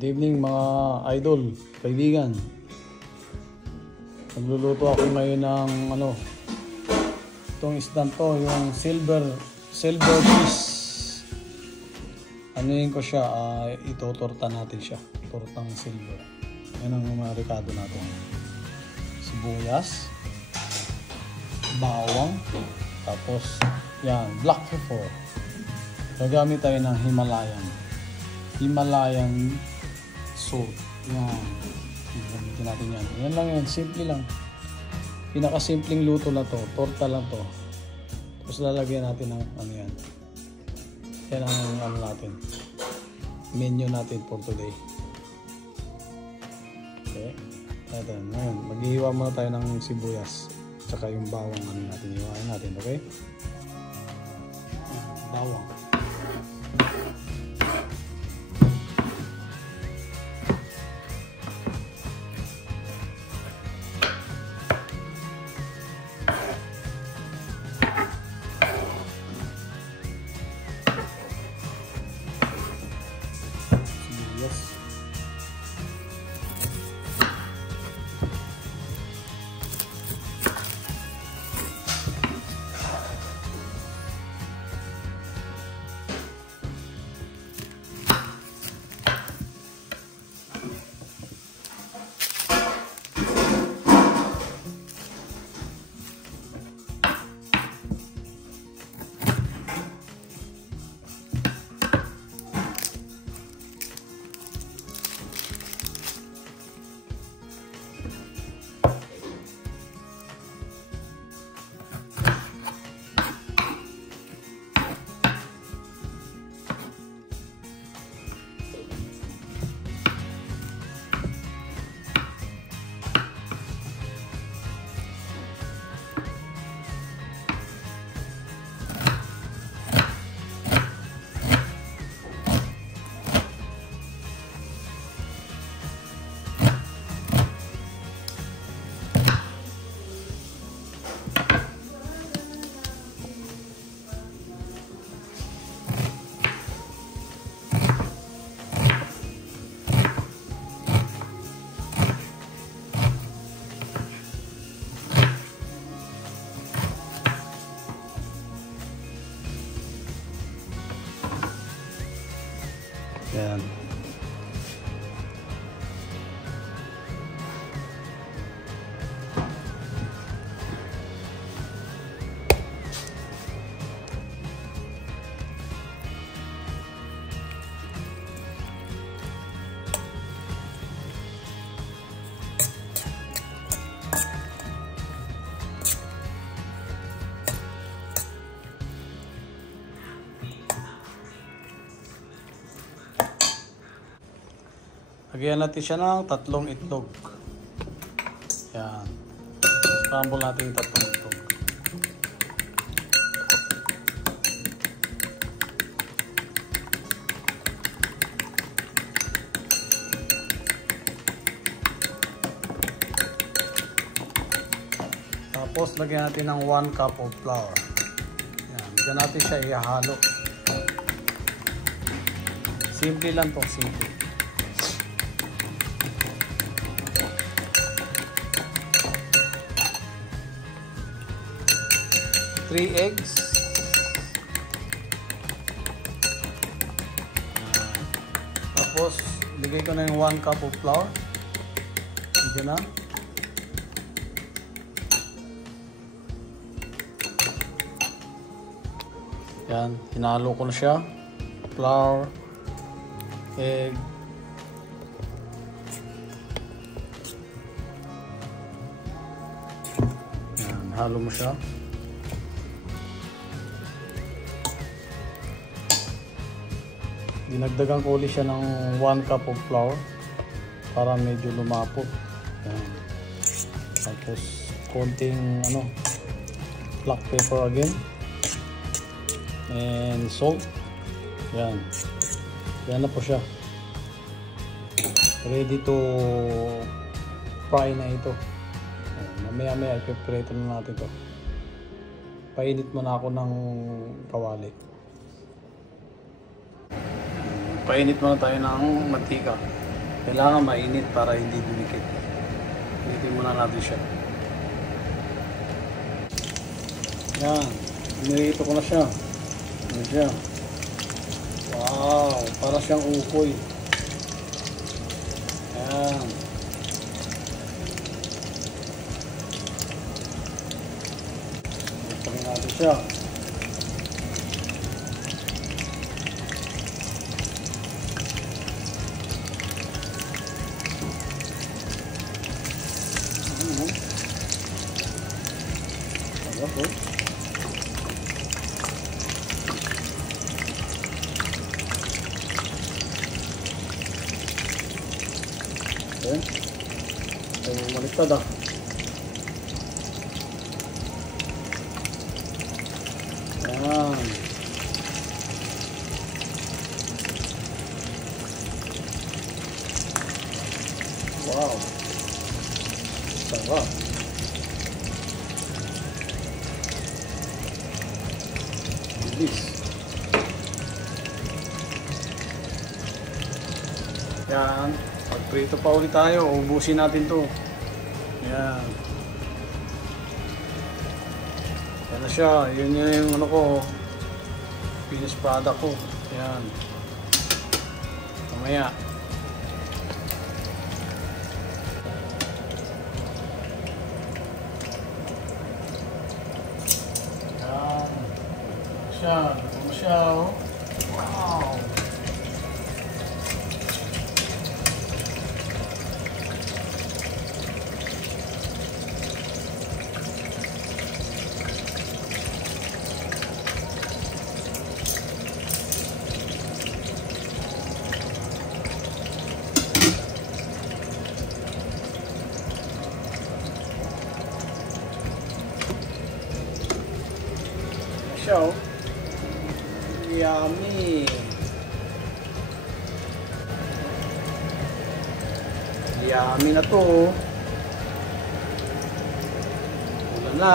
Good evening mga idol, kaibigan. Nagluluto ako ngayon ng itong isdan to, yung silver fish. Anuhin ko siya, itotorta natin siya. Tortang silver. Yan ang mga rekado natin. Sibuyas, bawang, tapos yan, black pepper. Gagamit tayo ng Himalayan salt. Yan. Gamitin natin yan. Yan lang yan. Simple lang. Pinakasimpleng luto na to. Torta lang to. Tapos lalagyan natin ng yan. Yan ang natin. Menu natin for today. Okay. Ito. Ngayon. Maghihiwa muna tayo ng sibuyas. Tsaka yung bawang natin. Hiwain natin. Okay? Bawang. Yan. Lagyan natin siya ng 3 itlog. Yan. Scramble natin yung 3 itlog. Tapos lagyan natin ng 1 cup of flour. Yan. Diyan natin siya ihalo. Simple lang to, simple. 3 eggs. Tapos, bigay ko na yung 1 cup of flour. Dito na. Yan, hinalo ko na siya. Flour, egg. Yan, halo mo siya. Dinagdagan ko ulit siya ng 1 cup of flour para medyo lumapot. Yan. Tapos konting black pepper again and salt. Yan. Yan na po siya. Ready to fry na ito. Mamaya i-prepare na natin ito. Painit muna ako ng kawali. Painit muna tayo ng mantika. Kailangan mainit para hindi dumikit. Initin muna natin siya. Yan. Inirito ko na siya. Ano siya? Wow! Para siyang ukoy. Yan. Ipagin natin siya. Ako. Okay. Tayo maliktad ah. Yan. Wow. Sarap. Yan, magprito pa ulit tayo, ubusin natin to. Yan. Yan na siya, yun yung ano ko, finished product ko. Yan. Mamaya. Yan. Siya, ito siya oh. Wow! Show. Yummy. Yummy na to. Ulan na.